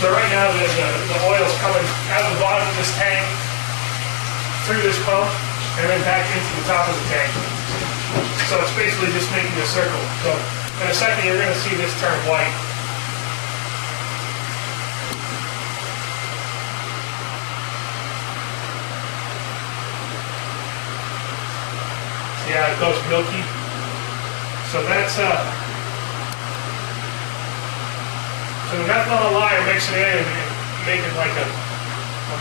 So right now the oil's coming out of the bottom of this tank, through this pump, and then back into the top of the tank. So it's basically just making a circle. So in a second you're going to see this turn white. Yeah, it goes milky. So that's so the methanol lye mix it in and make it like a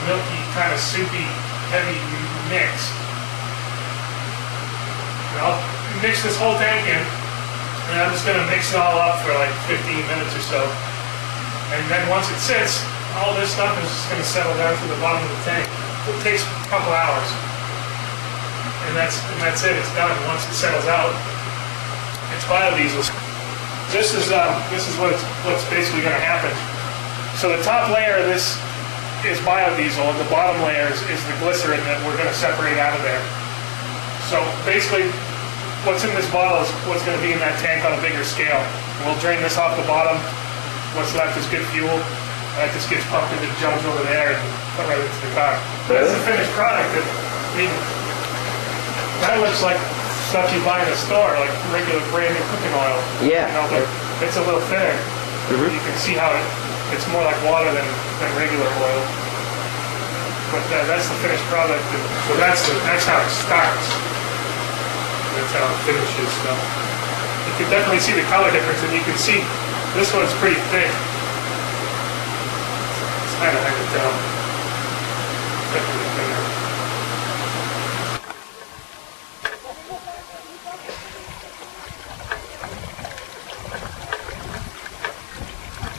milky, kind of soupy, heavy mix. And I'll mix this whole tank in, and I'm just going to mix it all up for like 15 minutes or so. And then once it sits, all this stuff is just going to settle down to the bottom of the tank. It takes a couple hours. And that's it. It's done. Once it settles out, it's biodiesel. This is what's basically going to happen. So the top layer of this is biodiesel, and the bottom layer is the glycerin that we're going to separate out of there. So basically, what's in this bottle is what's going to be in that tank on a bigger scale. We'll drain this off the bottom. What's left is good fuel. That just gets pumped into the jugs over there and put right into the car. That's the finished product. That looks like stuff you buy in a store, like regular brand new cooking oil. Yeah. You know, but it's a little thinner. Mm-hmm. You can see how it's more like water than regular oil. But that's the finished product. And so that's how it starts. That's how it finishes. So you can definitely see the color difference, and you can see this one's pretty thick. It's kind of hard to tell. Definitely thinner.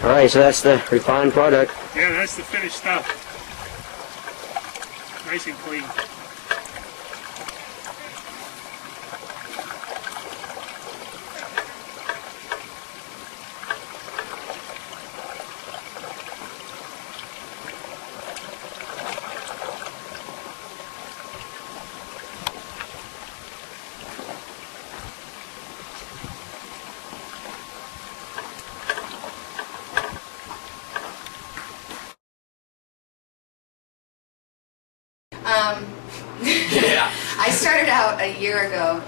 Alright, so that's the refined product. Yeah, that's the finished stuff. Nice and clean. Yeah. I started out a year ago,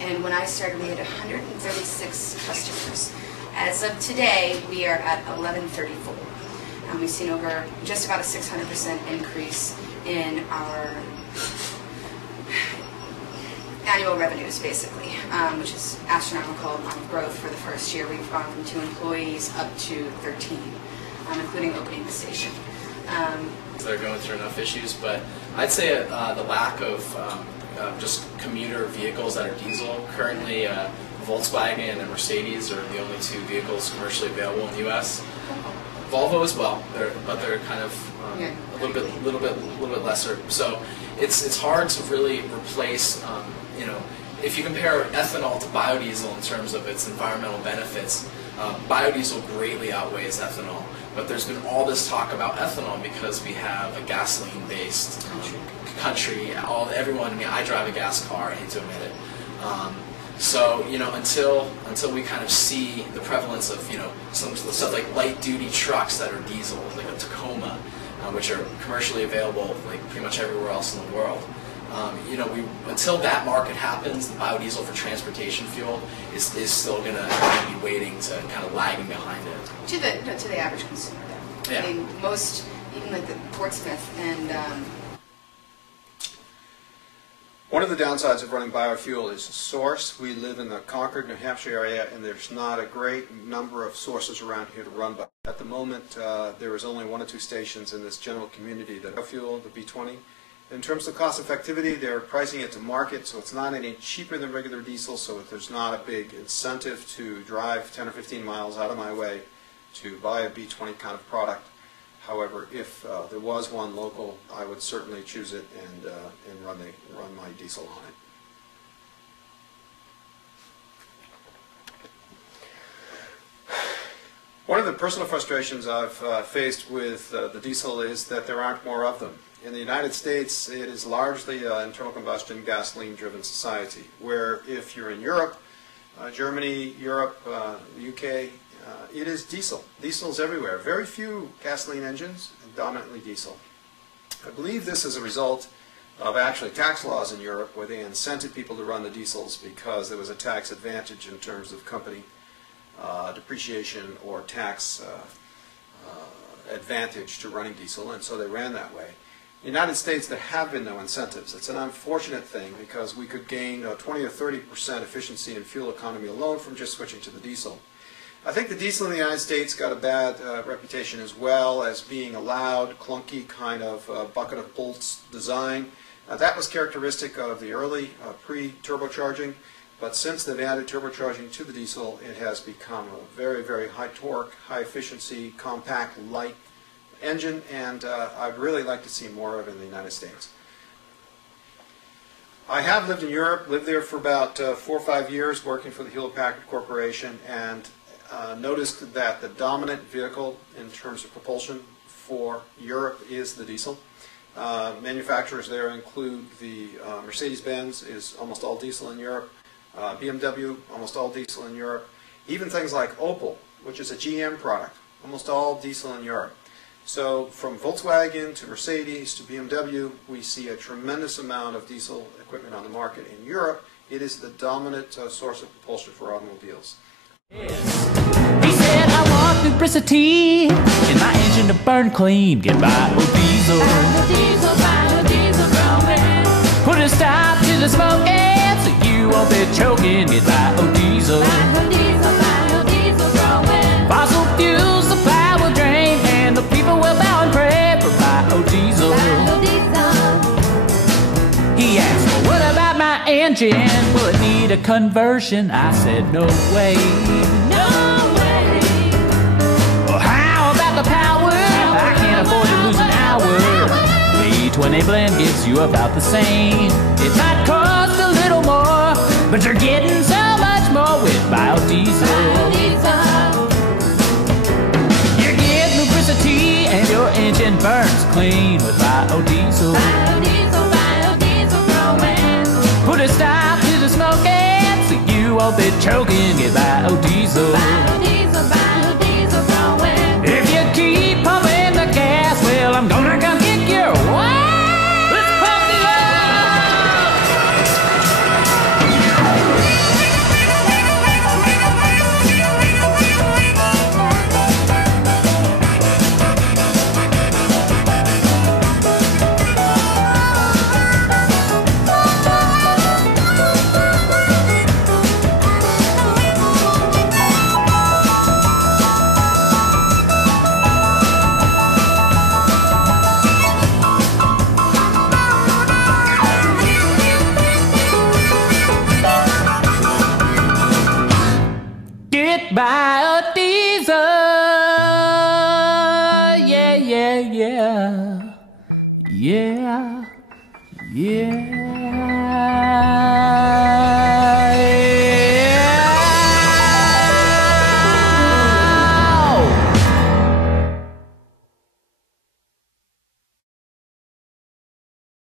and when I started we had 136 customers. As of today, we are at 1134. And we've seen over just about a 600% increase in our annual revenues, basically, which is astronomical amount of growth for the first year. We've gone from 2 employees up to 13, including opening the station. They're going through enough issues, but I'd say the lack of just commuter vehicles that are diesel. Currently, Volkswagen and Mercedes are the only 2 vehicles commercially available in the U.S. Volvo as well, but they're kind of a little bit lesser. So it's hard to really replace. If you compare ethanol to biodiesel in terms of its environmental benefits, biodiesel greatly outweighs ethanol. But there's been all this talk about ethanol because we have a gasoline-based country. Everyone. I mean, I drive a gas car. I hate to admit it. So until we kind of see the prevalence of some stuff like light-duty trucks that are diesel, like a Tacoma, which are commercially available like pretty much everywhere else in the world. Until that market happens, the biodiesel for transportation fuel is still going to be waiting to kind of lagging behind it. To the average consumer, though. Yeah. I mean, most, even like the Portsmouth and... One of the downsides of running biofuel is the source. We live in the Concord, New Hampshire area, and there's not a great number of sources around here to run by. At the moment, there is only 1 or 2 stations in this general community that biofuel, the B20. In terms of cost effectivity, they're pricing it to market, so it's not any cheaper than regular diesel, so there's not a big incentive to drive 10 or 15 miles out of my way to buy a B20 kind of product. However, if there was one local, I would certainly choose it and run my diesel on it. One of the personal frustrations I've faced with the diesel is that there aren't more of them. In the United States, it is largely an internal combustion gasoline-driven society, where if you're in Europe, Germany, Europe, UK, it is diesel. Diesel's everywhere. Very few gasoline engines, and dominantly diesel. I believe this is a result of actually tax laws in Europe where they incented people to run the diesels because there was a tax advantage in terms of company depreciation or tax advantage to running diesel, and so they ran that way. In the United States, there have been no incentives. It's an unfortunate thing because we could gain 20 or 30% efficiency in fuel economy alone from just switching to the diesel. I think the diesel in the United States got a bad reputation as well as being a loud, clunky kind of bucket of bolts design. That was characteristic of the early pre-turbocharging, but since they've added turbocharging to the diesel, it has become a very, very high torque, high efficiency, compact, light engine, and I'd really like to see more of it in the United States. I have lived in Europe, lived there for about 4 or 5 years working for the Hewlett-Packard Corporation, and noticed that the dominant vehicle in terms of propulsion for Europe is the diesel. Manufacturers there include the Mercedes-Benz is almost all diesel in Europe, BMW almost all diesel in Europe, even things like Opel, which is a GM product, almost all diesel in Europe. So from Volkswagen to Mercedes to BMW, we see a tremendous amount of diesel equipment on the market. In Europe, it is the dominant source of propulsion for automobiles. He said, I want lubricity in my engine to burn clean. Get biodiesel. Biodiesel growing. Put a stop to the smoking so you won't be choking. Get biodiesel. Biodiesel growing. Fossil fuels supply will drain, and the people will bow and pray for biodiesel. He asked, well, what about my engine? Will it need a conversion? I said, no way. No way. Well, how about the power? I can't afford to lose an hour. The E20 blend gives you about the same. It might cost a little more, but you're getting so much more with biodiesel. You get lubricity and your engine burns clean with biodiesel. Put a stop to the smoking so you won't be choking. Get biodiesel. Biodiesel growing. If you keep pumping the gas, well, I'm gonna come kick your ass. Let's pump it biodiesel, yeah, yeah, yeah, yeah, yeah.